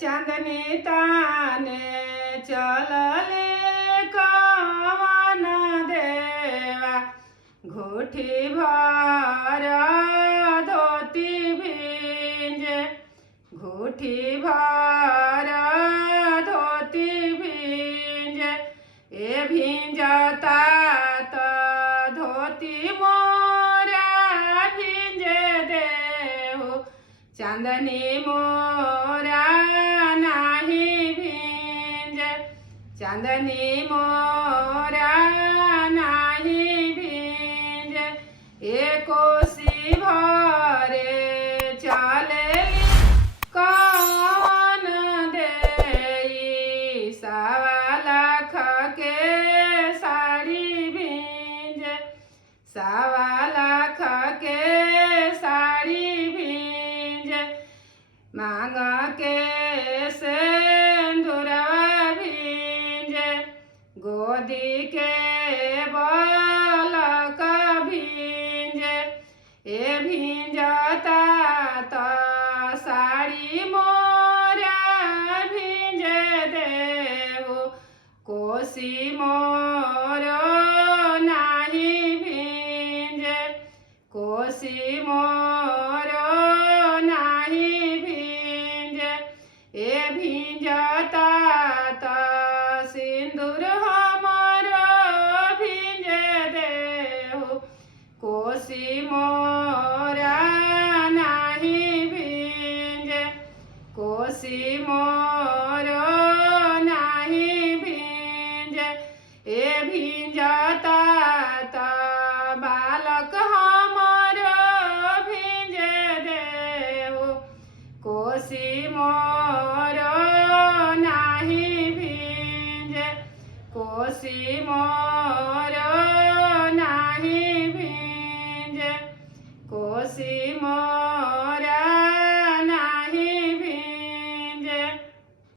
चांदनी ताने चलले कवन देवा घूठी भर धोती भिंजे घूठी भर धोती भिंजे ए भिंजता तो धोती मोरा भिंजे देहु चांदनी मोरा नाही भिंजे चांदनी मोरा नाही भिंजे ए कोसी भरे चलेली कौन देई सवा लाख के साड़ी भिंजे सवा लाख के साड़ी भिंजे मांग के सिंदूरवा भिंजे गोदी के बालक भिंजे ए भिंजता तो साड़ी मोरा भिंजे देहु कोसी मोरो नाही भिंजे कोसी मोरो नाही भिंजे ए भिंजता तो सिंदूर हमरो भिंजे देहु कोसी मोरा नाही भिंजे कोसी मोरो नाही भिंजे ए भिंजता तो बालक हमरो भिंजे देहु कोसी मोरा